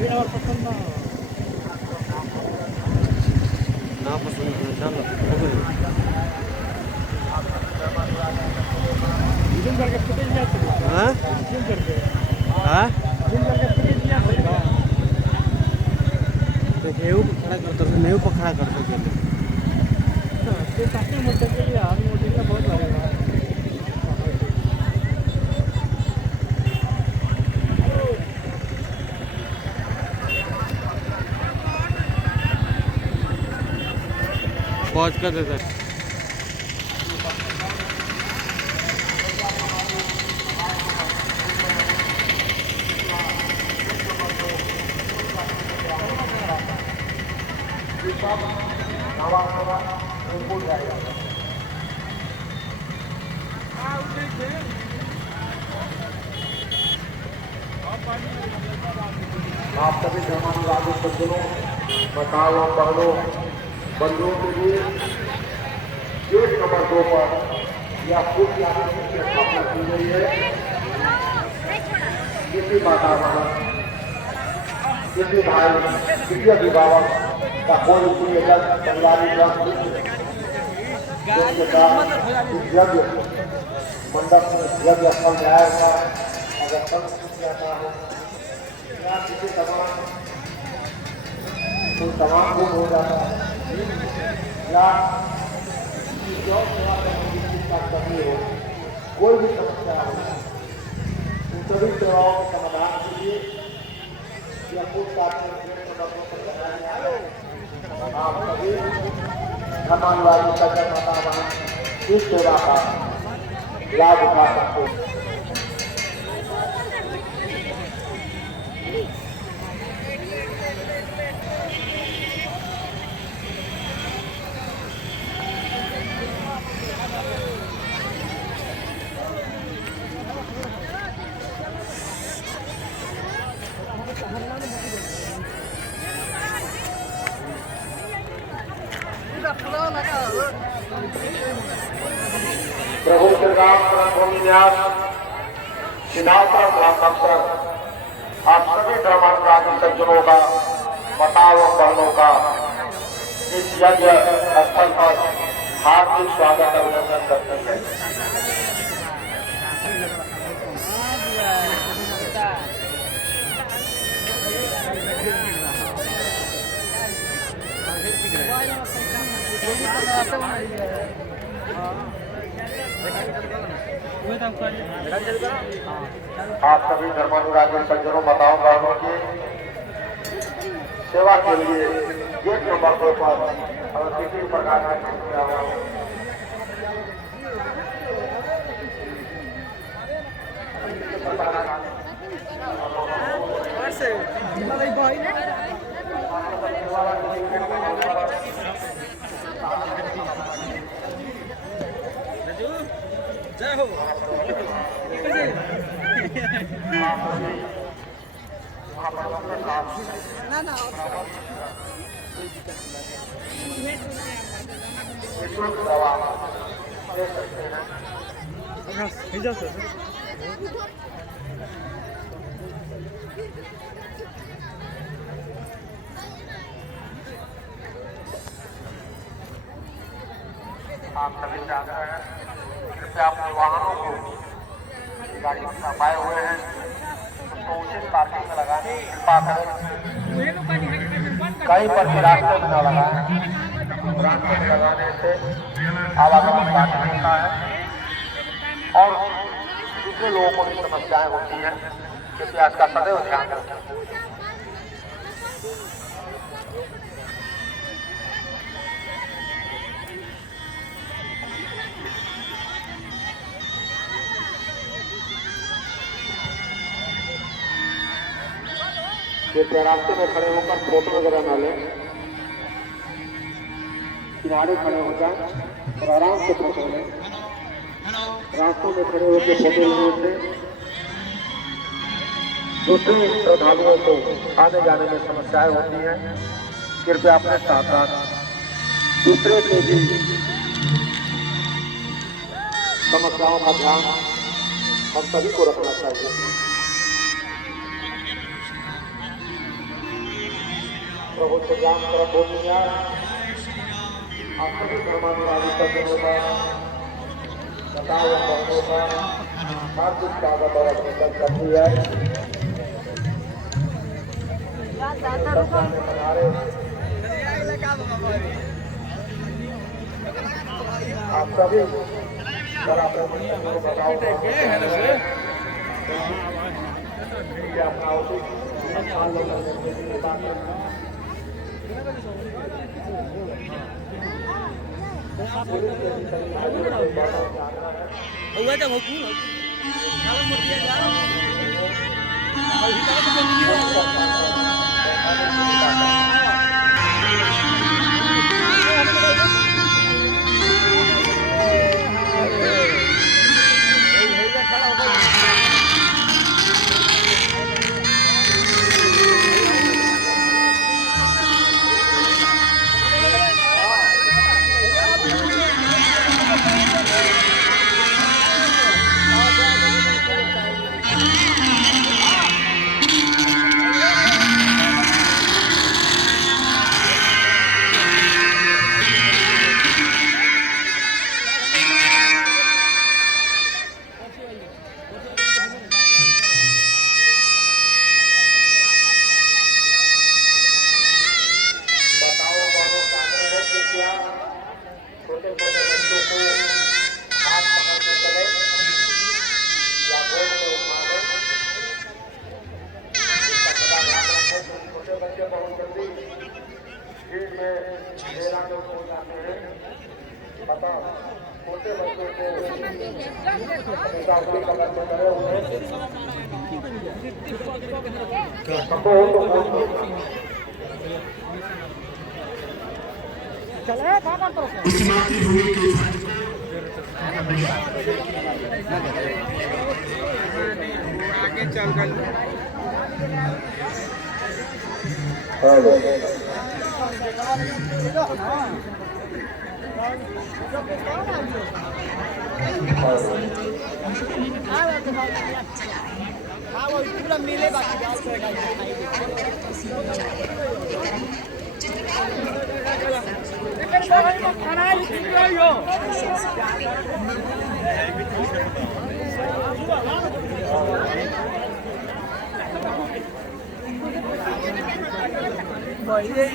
ना पसंद है चलो हाँ हाँ नेहू खड़ा करतो नेहू पर खड़ा करतो पहुँच कर देता है आप सभी धर्मानुरागी सज्जनों, बताओ बहनों, बंधुओं के लिए गेट नंबर 2 पर यह फूल की स्थापना की गई है। किसी माता बहन, किसी भाई, किसी अभिभावक का कोई प्रियजन परिवारी यज्ञ मंडप में यज्ञ स्थल में आया था, अगर संत किया था या किसी तमाम गुम हो जाता है या जॉब सेवा करने की कमी हो, कोई भी समस्या हो, उन सभी सेवाओं के समाधान के लिए या कुछ आप सभी धर्मानुरागी सज्जन माता बहन इस सेवा का लाभ उठा सकते हैं। प्रभु श्री राम भूमि न्यास सिद्धार्थम अवसर आप सभी धर्मानुरागी सज्जनों का, माताओं और बहनों का इस यज्ञ स्थल पर हार्दिक स्वागत अभिनंदन करते हैं। आप सभी धर्मानुरागी सज्जनों, माताओं बहनों की सेवा के लिए गेट नंबर 2 पर अगर किसी प्रकार का समस्या हो जय हो ना ना आप सभी चाहते हैं कृपया अपने वाहनों को गाड़ी में पाए हुए हैं उसको उचित पार्किंग में लगाने की कृपा करें। कहीं पर भी रास्ते में न लगाएं, रास्ते में लगाने से आवागमन बाधित होता है और दूसरे लोगों को भी समस्याएं होती हैं। कृपया इसका सदैव ध्यान रखें। कृपया रास्ते में खड़े होकर फोटो वगैरह न लें, किनारे खड़े हो जाएं और आराम से फोटो लें। रास्तों में खड़े होकर फोटो लेने से दूसरे श्रद्धालुओं को आने जाने में समस्याएं होती हैं। कृपया अपने साथ साथ दूसरे से भी समस्याओं का ध्यान हम सभी को रखना चाहिए। प्रभु श्रीराम तरफ बोलिया आप सभी धर्मानुरागी सज्जनों का तथा एवं बहनों का हार्दिक स्वागत और अभिनंदन करती है। में पधारे आप सभी जरा अपने बताओ अपना उचित स्थान लेकर आगे चल गए पूरा मिले बाकी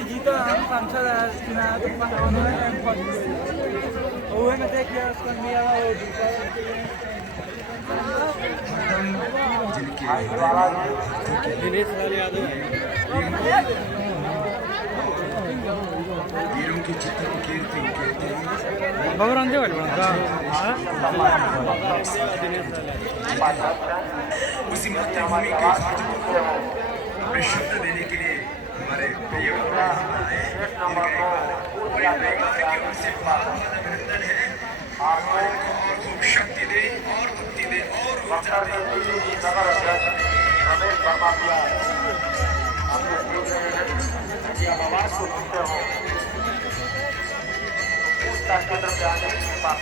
जीतो हम सांसद चुनाव में देखिए उसको दिनेश लाल यादव वीरों की चित्र कीर्ति भगवान देवल उसी मातृभूमि के अपने शब्द देने के लिए हमारे प्रिय अभिनंदन है और खूब शक्ति दे और मुक्ति दे और ऊर्जा दे। नगर अध्यक्ष रमेश वर्मा जी आप लोग देख रहे हैं कि आप आवाज को सुनते हो उसका केंद्र पे आने की बात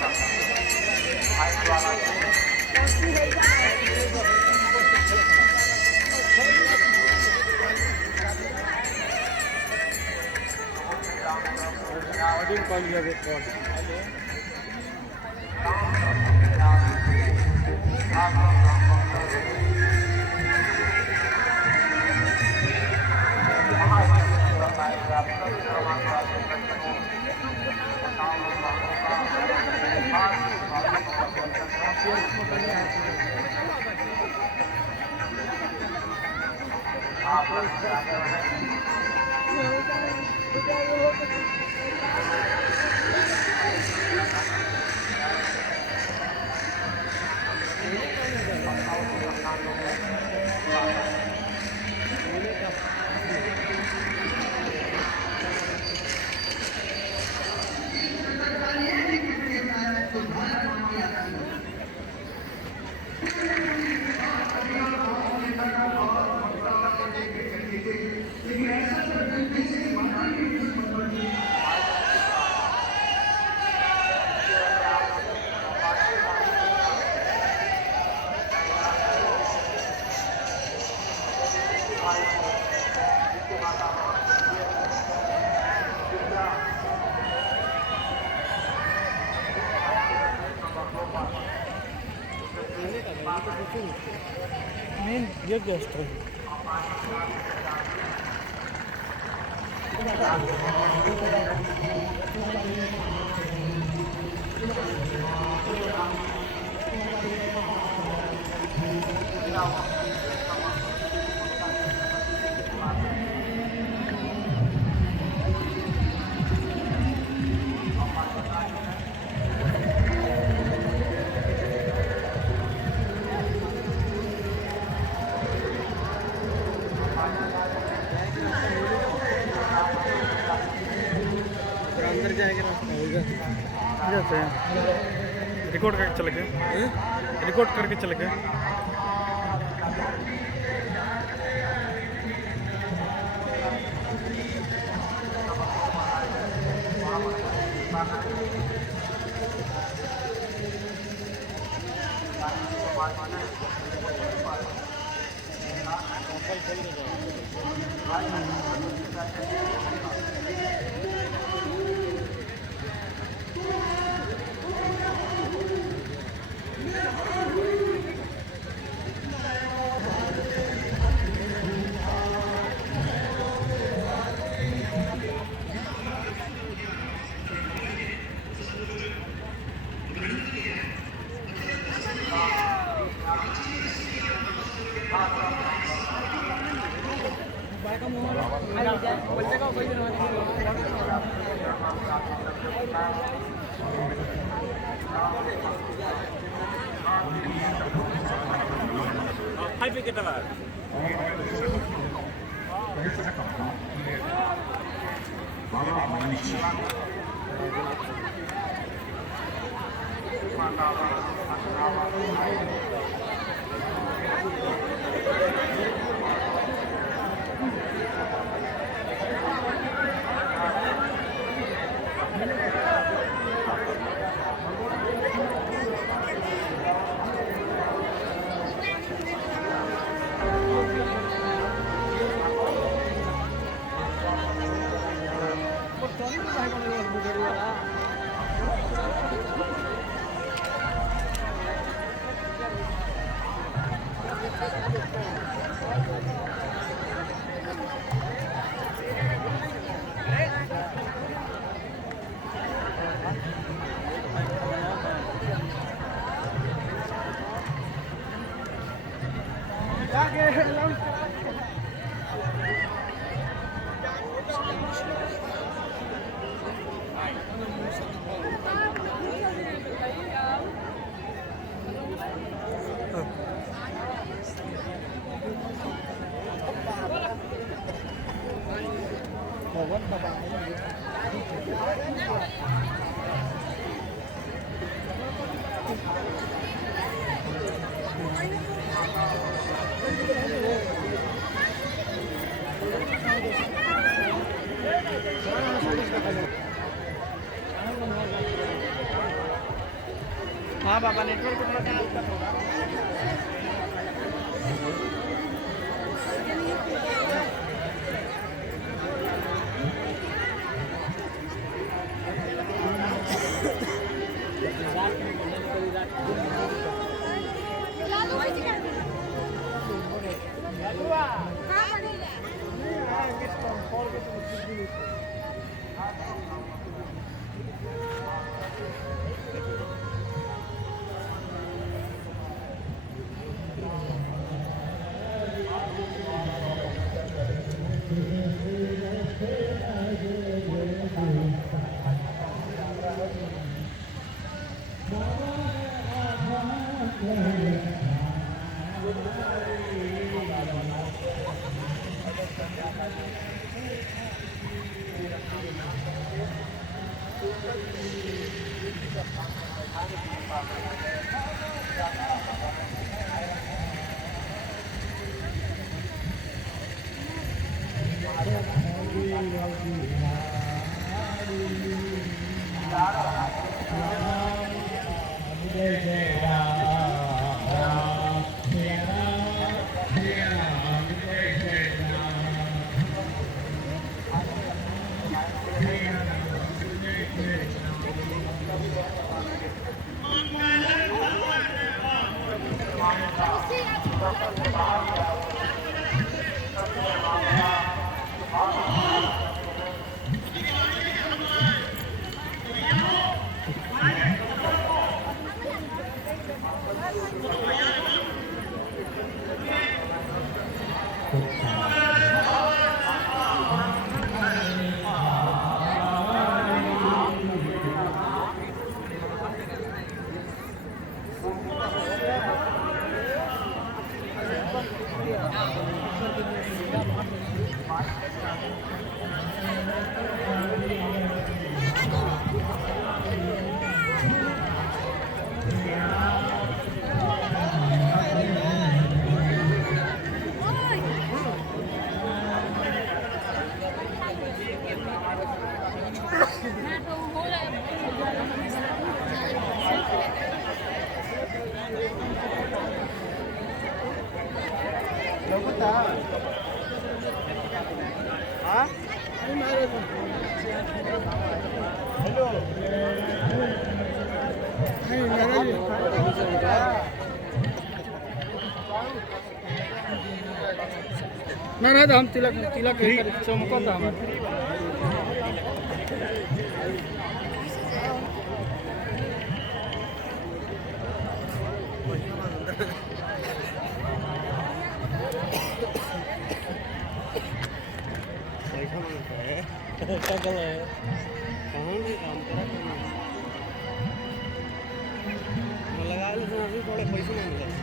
मेन ये गेस्ट है अंदर जाएगा रास्ता होगा जाते हैं रिकॉर्ड करके चले गए रिकॉर्ड करके चले गए हाँ बाबा नेटवर्क थोड़ा सा दिक्कत होगा नाही हम तिला तिला चमकत आम्हाला थोड़े पैसे मांगता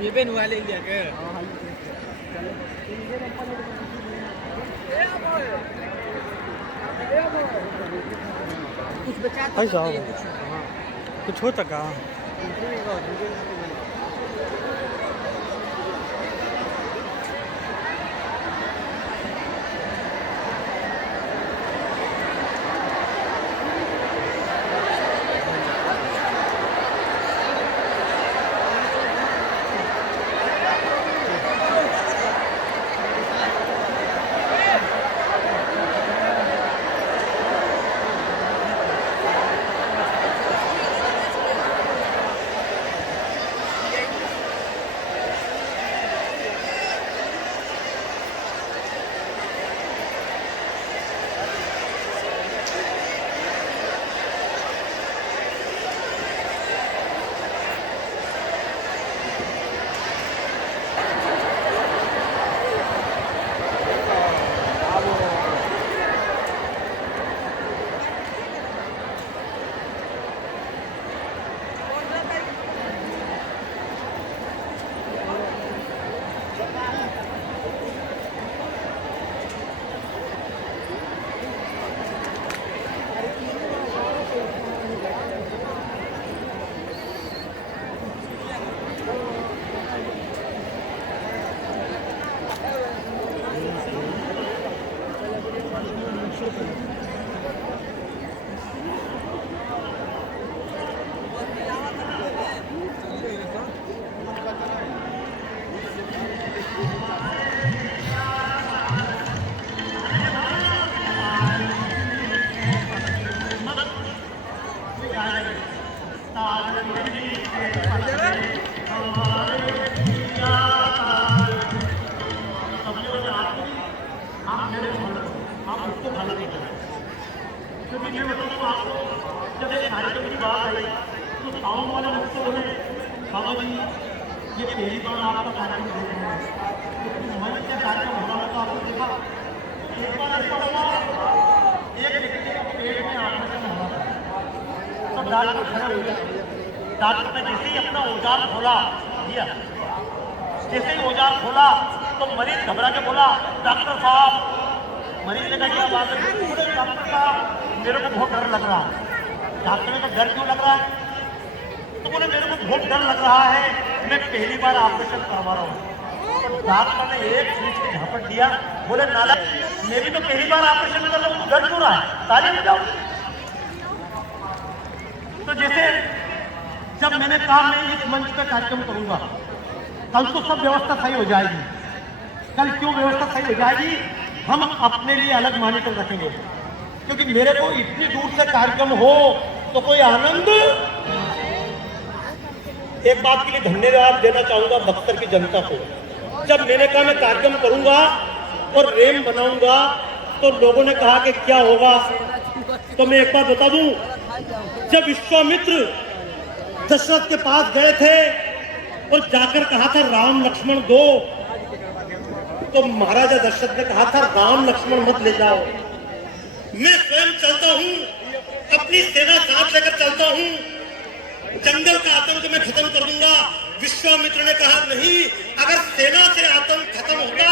ये बेन वाले लिया के कुछ बचा तो कुछ होता का गाँव वाले मुझसे बोले बाबा जी ये पहली बार आपका कार्यक्रम देख रहे हैं, तो मोहल्ले से कार्यक्रम हो रहा था आपने देखा। एक बार ऐसा हुआ, एक व्यक्ति को पेट में ऑपरेशन हो रहा था, तो डॉक्टर खड़े हो गए। डॉक्टर ने जैसे ही अपना औजार खोला दिया, जैसे ही औजार खोला तो मरीज घबरा के बोला डॉक्टर साहब। मरीज ने कहा क्या बात है? बोले डॉक्टर साहब मेरे को बहुत डर लग रहा है। डॉक्टर ने कहा डर क्यों लग रहा है? तो बोले मेरे को बहुत डर लग रहा है, मैं पहली बार ऑपरेशन करवा रहा हूँ। तो डॉक्टर ने एक स्विच की झपट दिया, बोले नाला मेरी तो पहली बार ऑपरेशन कर रहा हूँ, डर क्यों रहा है? ताली बजाओ। तो जैसे जब मैंने कहा मैं इस मंच पे कार्यक्रम करूंगा, कल तो सब व्यवस्था सही हो जाएगी। कल क्यों व्यवस्था सही हो जाएगी? हम अपने लिए अलग मॉनिटर रखेंगे, क्योंकि मेरे को इतनी दूर से कार्यक्रम हो तो कोई आनंद। एक बात के लिए धन्यवाद देना चाहूंगा बक्सर की जनता को। जब मैंने कहा मैं कार्यक्रम करूंगा और रैम बनाऊंगा तो लोगों ने कहा कि क्या होगा। तो मैं एक बात बता दूं, जब विश्वामित्र दशरथ के पास गए थे और जाकर कहा था राम लक्ष्मण दो, तो महाराजा दशरथ ने कहा था राम लक्ष्मण मत ले जाओ, मैं स्वयं चलता हूं, अपनी सेना साथ लेकर चलता हूं, जंगल का आतंक मैं खत्म कर दूंगा। विश्वामित्र ने कहा नहीं, अगर सेना से आतंक खत्म होता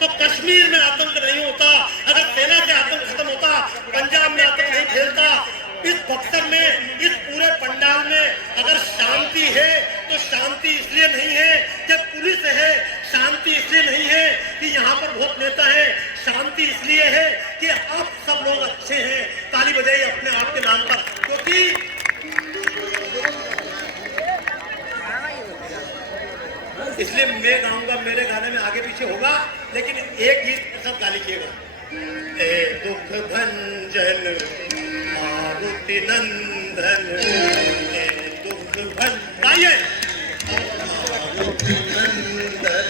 तो कश्मीर में आतंक नहीं होता, अगर सेना से आतंक खत्म होता पंजाब में आतंक नहीं फैलता। इस बक्सर में, इस पूरे पंडाल में अगर शांति है तो शांति इसलिए नहीं है कि पुलिस है, शांति इसलिए नहीं है कि यहाँ पर बहुत नेता है, शांति इसलिए है कि आप सब लोग अच्छे हैं। ताली बजाइए अपने आप के नाम पर, क्योंकि इसलिए मैं गाऊंगा, मेरे गाने में आगे पीछे होगा, लेकिन एक गीत सब गा लीजिएगा। ए दुख भंजन मारुति नंदन, ए दुख भंजन गाइए। मारुति नंदन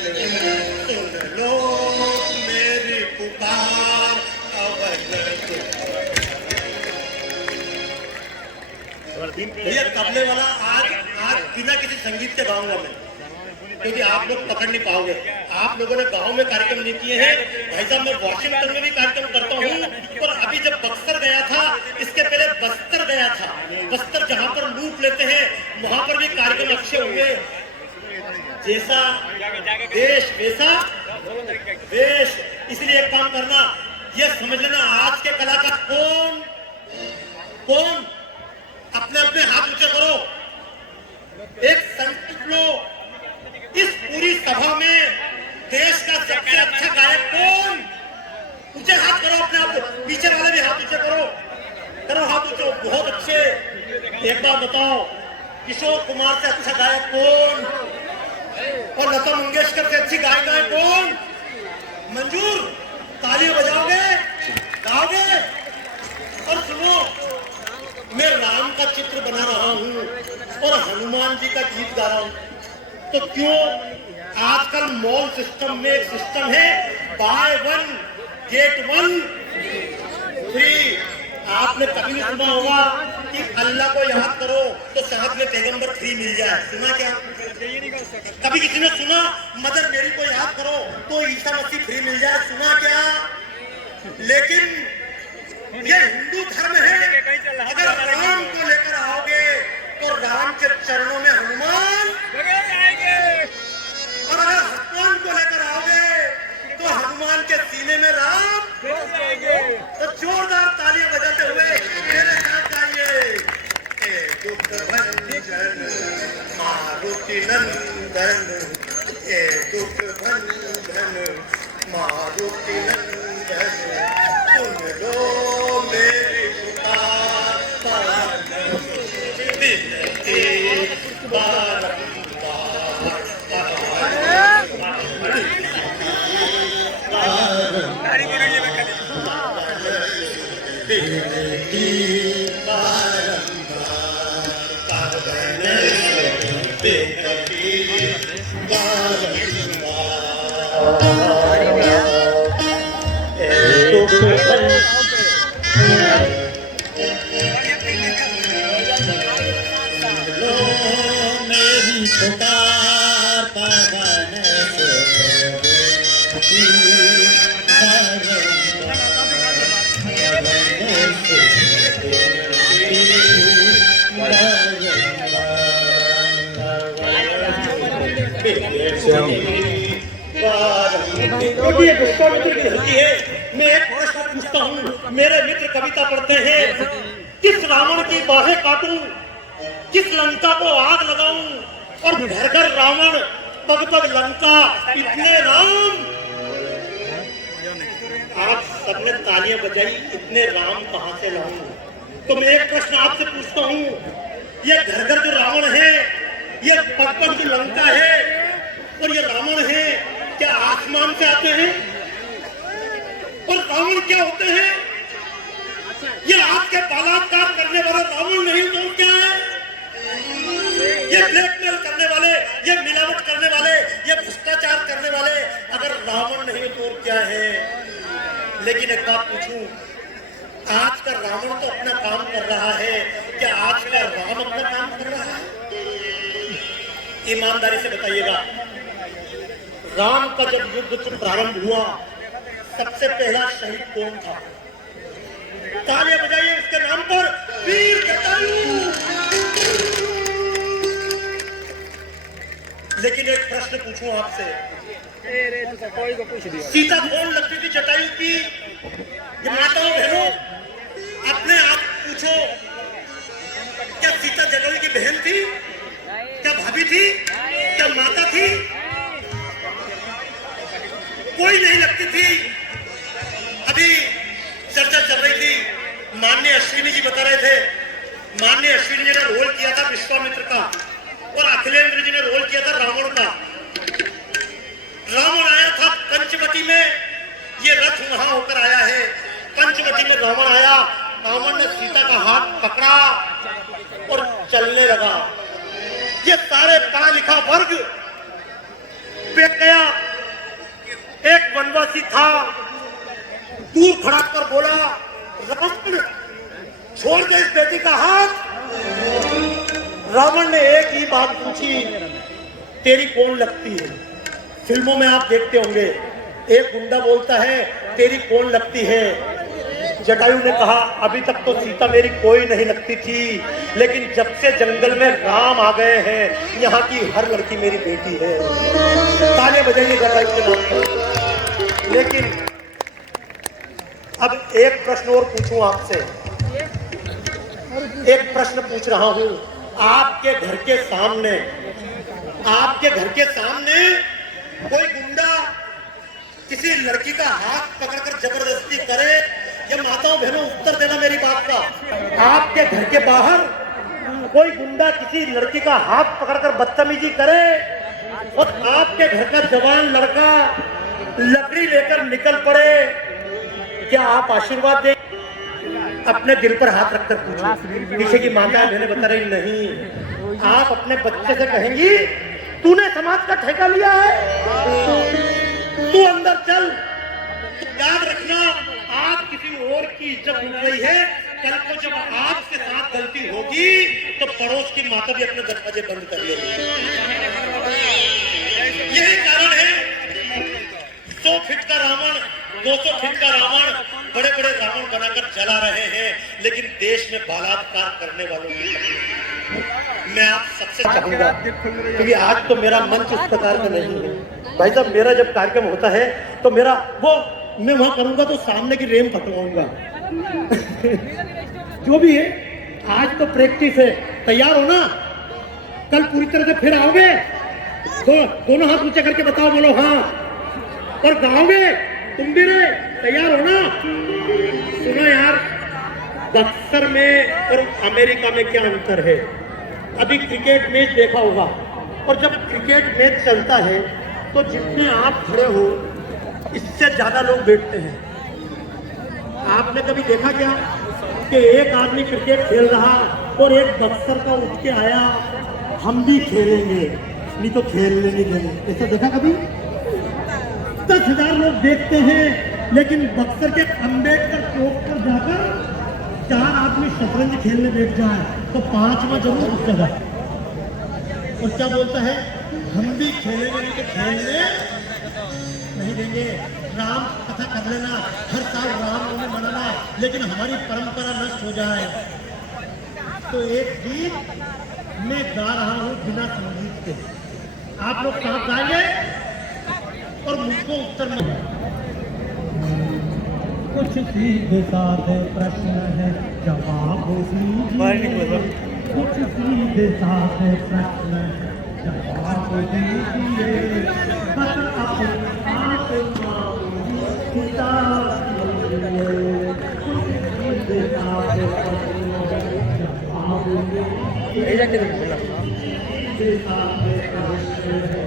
सुन लो मेरी पुकार, भैया तबले वाला आज बिना किसी संगीत के गाऊंगा मैं, क्योंकि आप लोग पकड़ नहीं पाओगे। आप लोगों ने गांव में कार्यक्रम नहीं किए हैं। भाई साहब मैं वॉशिंगटन में भी कार्यक्रम करता हूँ, और अभी जब बक्सर गया था, इसके पहले बस्तर गया था। बस्तर जहाँ पर लूट लेते हैं वहां पर भी कार्यक्रम अच्छे हुए। जैसा देश वैसा देश। इसलिए एक काम करना, ये समझ लेना आज के कलाकार कौन कौन, अपने अपने हाथ ऊंचे करो। एक संकल्प लो, इस पूरी सभा में देश का सबसे अच्छा गायक कौन? ऊंचे हाथ करो अपने आप को, पीछे वाले भी हाथ ऊंचे करो, करो हाथ ऊंचे। बहुत अच्छे। एक बार बताओ, किशोर कुमार से अच्छा गायक कौन? और लता मंगेशकर से अच्छी गायिका है कौन? मंजूर। तालियां बजाओगे, गाओगे। और सुनो, मैं राम का चित्र बना रहा हूं और हनुमान जी का गीत गा रहा हूं, तो क्यों आजकल मॉल सिस्टम में एक सिस्टम है, by one get one free. आपने कभी नहीं सुना होगा कि अल्लाह को याद करो तो साथ में पैगंबर फ्री मिल जाए। सुना क्या? कभी किसी ने सुना मदर मेरी को याद करो तो ईसा मसीह फ्री मिल जाए? सुना क्या? लेकिन ये हिंदू धर्म है। अगर राम को लेकर आओगे तो राम के चरणों में हनुमान, और अगर हनुमान को लेकर आओगे तो हनुमान के सीने में राम। तो जोरदार तालियां बजाते हुए मेरे साथ गाइए। ए दुख भंजन मारुति नंदन, ए दुख भंजन मारुति नंदन, सुन लो मेरी पुकार, विनती बारंबार। क्योंकि ये विश्वामित्र की धरती है। मैं एक प्रश्न पूछता हूँ, मेरे मित्र कविता पढ़ते हैं, किस रावण की बाहें काटूं, किस लंका को आग लगाऊं, और घर घर रावण पग पग लंका, इतने राम। आप सबने तालियां बजाई, इतने राम कहां से लाऊं? तो मैं एक प्रश्न आपसे पूछता हूँ, ये घर घर जो रावण है, ये पग पग जो लंका है, और ये रावण है, क्या आसमान से आते हैं? और रावण क्या होते हैं? ये आपके बलात्कार करने वाले रावण नहीं तो क्या है? ये ब्लैकमेल करने वाले, ये मिलावट करने वाले, ये भ्रष्टाचार करने वाले अगर रावण नहीं तो क्या है? लेकिन एक बात पूछूं, आज का रावण तो अपना काम कर रहा है, क्या आज का राम अपना काम कर रहा है? ईमानदारी से बताइएगा, राम का जब युद्ध प्रारंभ हुआ, सबसे पहला शहीद कौन था? तालियां बजाइए उसके नाम पर, वीर जटायु। लेकिन एक प्रश्न पूछूं आपसे, सीता कौन लगती थी जटायु की? ये माताओं बहनों, अपने आप पूछो, क्या सीता जटायु की बहन थी? क्या भाभी थी? क्या माता थी? कोई नहीं लगती थी। अभी चर्चा चल रही थी, माननीय अश्विनी जी बता रहे थे, माननीय अश्विनी जी ने रोल किया था विश्वामित्र का, और अखिलेंद्र जी ने रोल किया था रावण का। रावण आया था पंचवटी में, ये रथ वहां होकर आया है, पंचवटी में रावण आया, रावण ने सीता का हाथ पकड़ा और चलने लगा। ये सारे पढ़ा लिखा वर्ग पे गया। एक वनवासी था, दूर खड़ा कर बोला, रावण छोड़ दे इस बेटी का हाथ। रावण ने एक ही बात पूछी, तेरी कौन लगती है? फिल्मों में आप देखते होंगे, एक गुंडा बोलता है, तेरी कौन लगती है? जटायु ने कहा, अभी तक तो सीता मेरी कोई नहीं लगती थी, लेकिन जब से जंगल में राम आ गए हैं, यहाँ की हर लड़की मेरी बेटी है। तालियां बजाइए जटायु के नाम पर। लेकिन अब एक प्रश्न और पूछूं आपसे, एक प्रश्न पूछ रहा हूं, आपके घर के सामने कोई गुंडा किसी लड़की का हाथ पकड़कर जबरदस्ती करे, या माताओं बहनों उत्तर देना मेरी बात का, आपके घर के बाहर कोई गुंडा किसी लड़की का हाथ पकड़कर बदतमीजी करे, और आपके घर का जवान लड़का लकड़ी लेकर निकल पड़े, क्या आप आशीर्वाद दें? अपने दिल पर हाथ रखकर पूछो। पीछे की माता बहनें बता रही नहीं, आप अपने बच्चे से कहेंगी, तूने समाज का ठेका लिया है, तू अंदर चल। तो याद रखना, आप किसी और की इज्जत उठ रही है, कल को जब आपके साथ गलती होगी तो पड़ोस की माता भी अपने दरवाजे बंद कर लेगी। यही कारण है 100 फीट का रावण, 200 फीट का रावण, बड़े बड़े रावण बनाकर चला रहे हैं, लेकिन देश में बलात्कार करने वालों की मैं आप सबसे चाहूंगा, क्योंकि आज तो मेरा मंच इस प्रकार का नहीं है भाई साहब। मेरा जब कार्यक्रम होता है तो मेरा वो मैं वहां करूंगा तो सामने की रेम फटवाऊंगा। जो भी है, आज तो प्रैक्टिस है, तैयार हो ना? कल पूरी तरह से फिर आओगे तो दोनों हाथ ऊंचे करके बताओ, बोलो हाँ, और गाओगे तुम भी रहे, तैयार हो ना? सुनो यार, बक्सर में और अमेरिका में क्या अंतर है? अभी क्रिकेट मैच देखा होगा, और जब क्रिकेट मैच चलता है तो जितने आप खड़े हो इससे ज्यादा लोग बैठते हैं। आपने कभी देखा क्या कि एक आदमी क्रिकेट खेल रहा और एक बक्सर का उठ के आया, हम भी खेलेंगे, नहीं तो खेलने नहीं देंगे, ऐसा देखा कभी? 10,000 लोग देखते हैं, लेकिन बक्सर के अम्बेडकर चौक पर जाकर 4 आदमी शतरंज खेलने बैठ जाए तो 5वां जरूर उठ जाएगा। और क्या बोलता है, हम भी खेलेंगे नहीं तो खेलने नहीं नहीं देंगे। राम कथा कर लेना, हर साल रामनवमी मनाना, लेकिन हमारी परंपरा नष्ट हो जाए। तो एक गीत मैं गा रहा हूँ बिना संगीत के, आप लोग साथ गाएंगे और मुझको उत्तर में। कुछ सीधे साधे प्रश्न है, जवाब दीजिए। कुछ सीधे साधे प्रश्न है, जवाब दीजिए। बस अपनी आत्मा किताब दीजिए। कुछ सीधे साधे प्रश्न है, जवाब दीजिए। सीधे साधे प्रश्न है,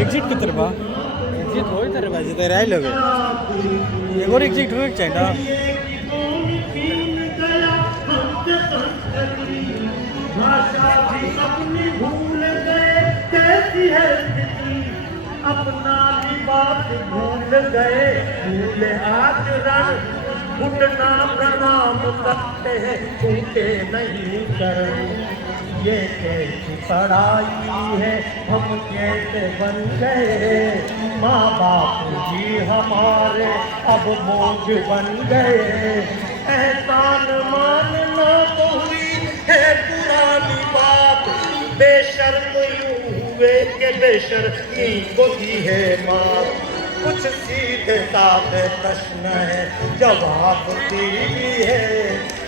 एग्जिट की तरफ एग्जिट हो इधर बाजी तो राय लोगे एक और एग्जिट हो चाहिए ना भाषा भी अपनी भूल गए, कैसी है स्थिति, अपना लिबास भूल गए, भूले आचरण, घुटना प्रणाम करते हैं, झूठे नहीं शरण। ये कैसी पढ़ाई है, हम कैसे बन गए, माँ बाप जी हमारे अब बोझ बन गए। एहसान मानना तो हुई है पुरानी बात, बेशर्म यूं हुए के बेशर्मी को दी है मात। कुछ सीधे साधे प्रश्न है, जवाब दीजिए।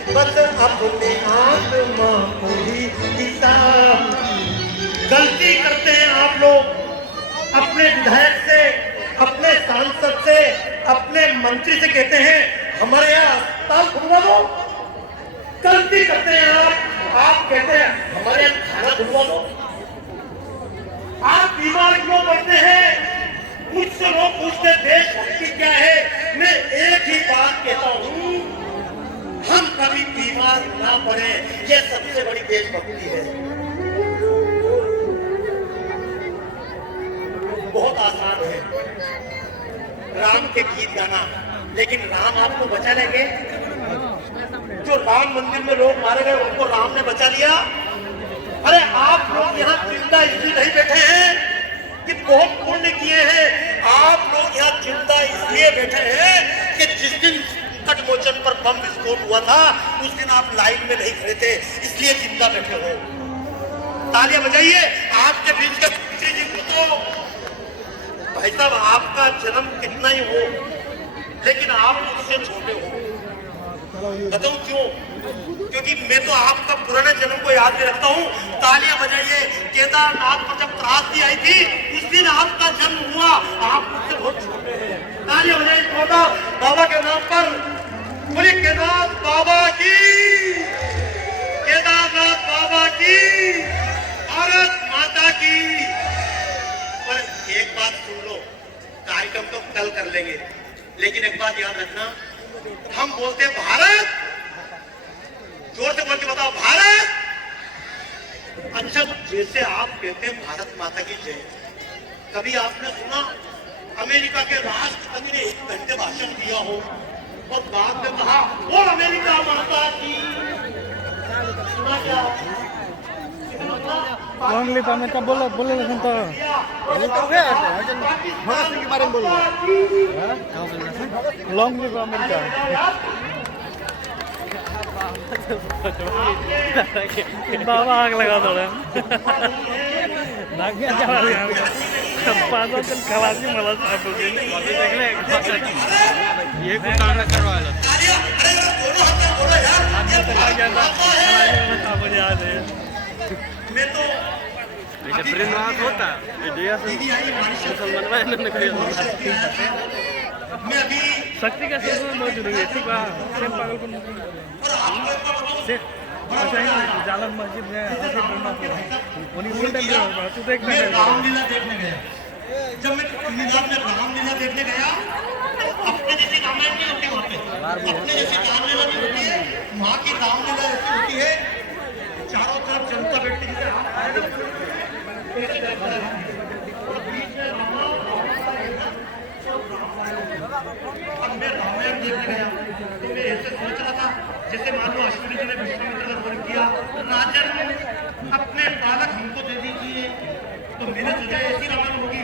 बस अपनी आत्मा को ही हिसाब। गलती करते हैं आप लोग, अपने विधायक से, अपने सांसद से, अपने मंत्री से कहते हैं हमारे यहाँ अस्पताल खुलवा दो। गलती करते हैं आप कहते हैं हमारे यहाँ खाना खुलवा दो। आप बीमार क्यों पड़ते हैं? मुझसे लोग पूछते देशभक्ति क्या है, मैं एक ही बात कहता हूँ, हम कभी बीमार ना पड़े, ये सबसे बड़ी देशभक्ति है। बहुत आसान है राम के गीत गाना, लेकिन राम आपको बचा लेंगे? जो राम मंदिर में लोग मारे गए उनको राम ने बचा लिया? अरे आप लोग यहाँ जिंदा इसलिए नहीं बैठे हैं कि बहुत पुण्य किए हैं, आप लोग यहाँ जिंदा इसलिए बैठे हैं कि जिस दिन कटमोचन पर बम विस्फोट हुआ था उस दिन आप लाइन में नहीं खड़े थे, इसलिए जिंदा बैठे हो। तालियां बजाइए आपके बीच के मंत्री जी को। तो भाई साहब आपका जन्म कितना ही हो, लेकिन आप मुझसे छोटे हो। बताऊं क्यों? क्योंकि मैं तो आपका पुराने जन्म को याद में रखता हूँ। तालियां बजाइए। केदारनाथ पर जब त्रासदी आई थी उस दिन आपका जन्म हुआ, आप मुझसे बहुत छोटे हैं। तालियां बजाइए बाबा के नाम पर। बोले केदार बाबा की, केदारनाथ बाबा की, भारत माता की। पर एक बात सुन लो, कार्यक्रम तो कल कर लेंगे, लेकिन एक बात याद रखना, हम बोलते भारत, जोर से बोल के बताओ भारत। अच्छा, जैसे आप कहते हैं भारत माता की जय, कभी आपने सुना अमेरिका के राष्ट्रपति ने 1 घंटे भाषण दिया हो और बाद में कहा और अमेरिका माता की? सुना क्या? लॉन्ग लिप अमेरिका बोलो बोलो लेकिन तो भगत सिंह के बारे में बोलो। लॉन्ग लिप अमेरिका बाबा आग लगा थोड़ा खलासी मला ये करवा लो याद है होता शक्ति का सेवन बहुत जरूरी है। ठीक है, सेम पागलपन जालन मस्जिद में ऐसे बोलना उन्हीं फुल टाइम तू देख मैं रामलीला देखने गया। जब मैं ट्रिनिदाद में रामलीला देखने गया, अपने जैसी रामायण नहीं होती वहाँ पे, अपने जैसी रामलीला नहीं होती है। वहाँ की रामलीला ऐसी होती है, चारों तरफ जनता बैठती है, अब मैं रामायण देखने गया तो मैं ऐसे सोच रहा था जैसे मान लो अश्विनी जी ने विश्वामित्र का वध किया, राजन अपने बालक हमको दे दीजिए, तो मैंने सोचा ऐसी रामायण होगी।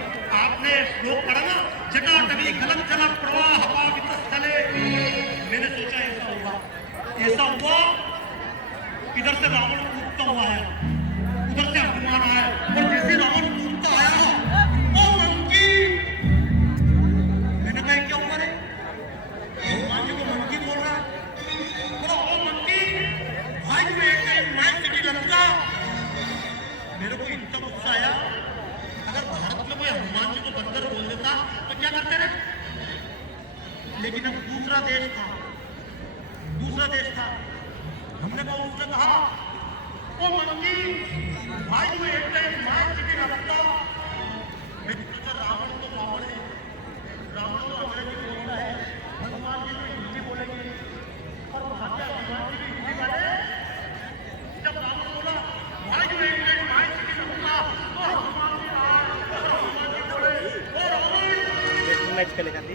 आपने श्लोक पढ़ा ना, जटा टवी गलन चला प्रवाह पावितस्थले। मैंने सोचा ऐसा हुआ इधर से रावण कूदता हुआ है, उधर से हनुमान आया, और जैसे रावण कूदता आया ओ मंकी, मैंने कहा क्या हुआ रे, हनुमान जी को मंकी बोल रहा है। बोला ओ मंकी, भाई में एक माय सिटी लंका। मेरे को इतना गुस्सा आया, अगर भारत में कोई हनुमान जी को बंदर बोल देता तो क्या करते रहे। लेकिन अब दूसरा देश था, हमने कहा, उसने कहा ओ मंकी, भाई में एक time my city Lanka. Ravan तो रावण है, रावण तो अंग्रेजी बोलता है, हनुमान जी तो हिंदी बोलेंगे, और वहां के हनुमान जी भी हिंदी वाले। जब रावण बोला भाई में एक टाइम माय सिटी लंका, तो हनुमान जी बोले ओ रावण मैच खेलेगा थी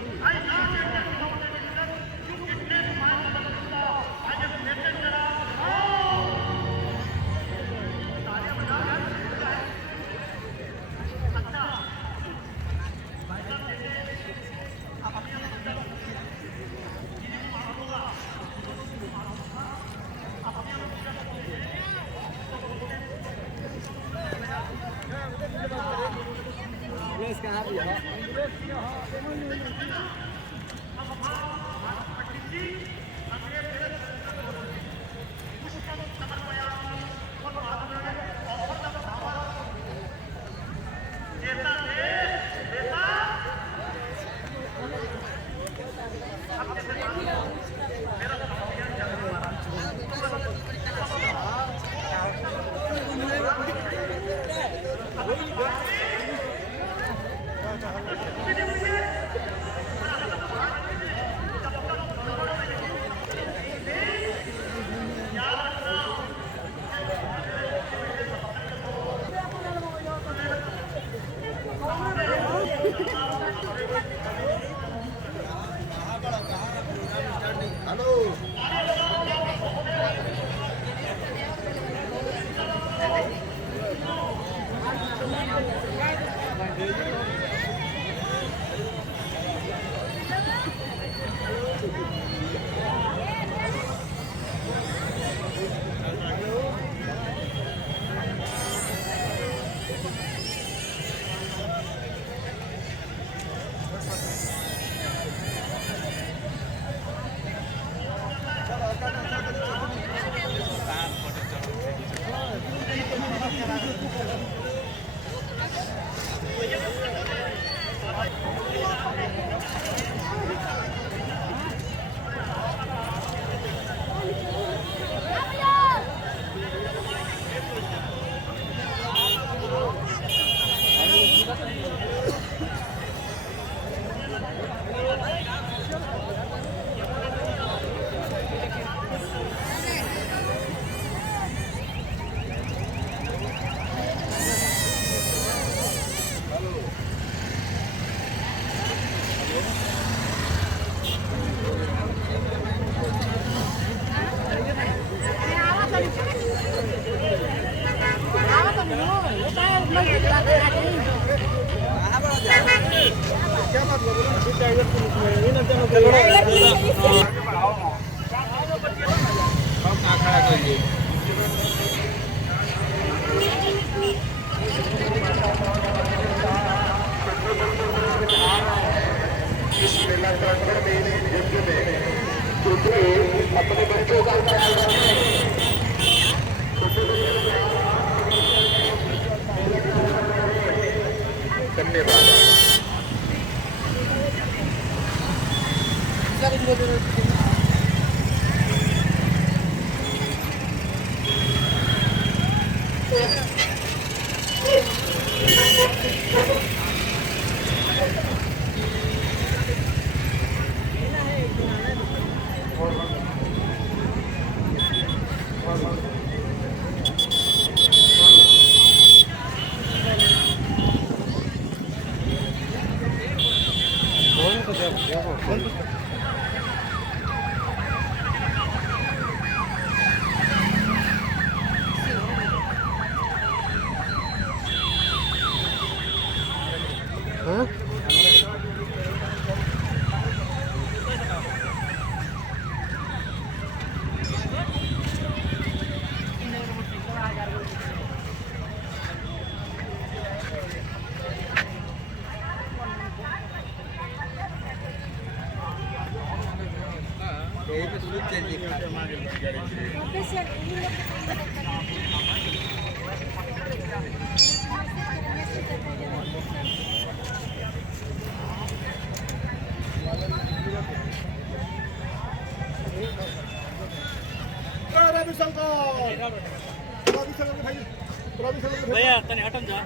अपने बच्चों का हाँ भैया तने हटन जा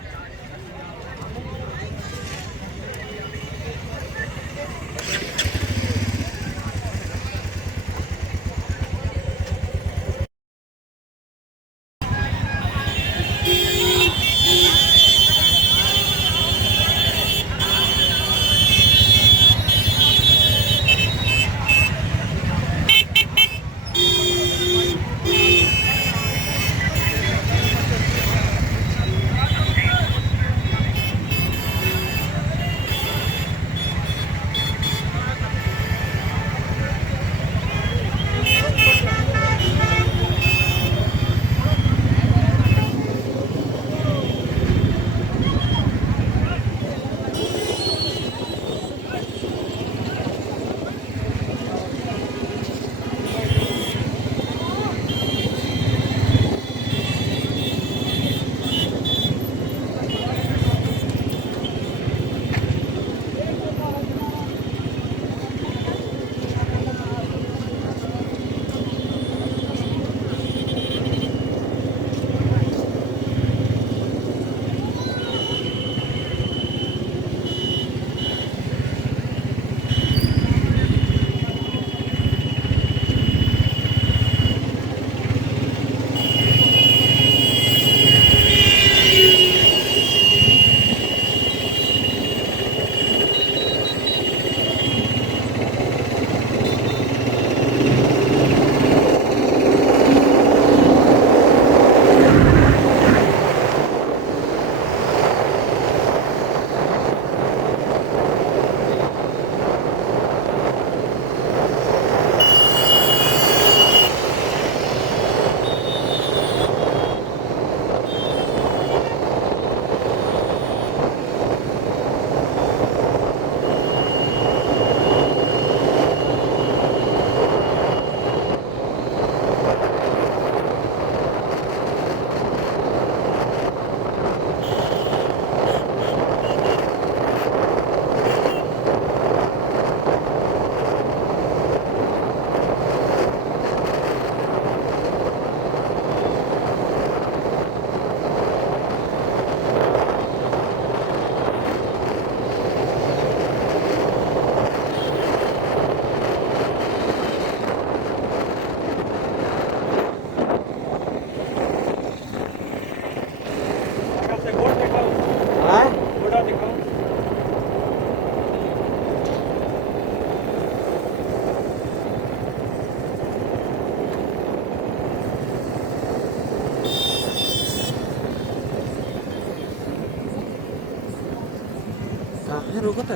रोकत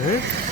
रे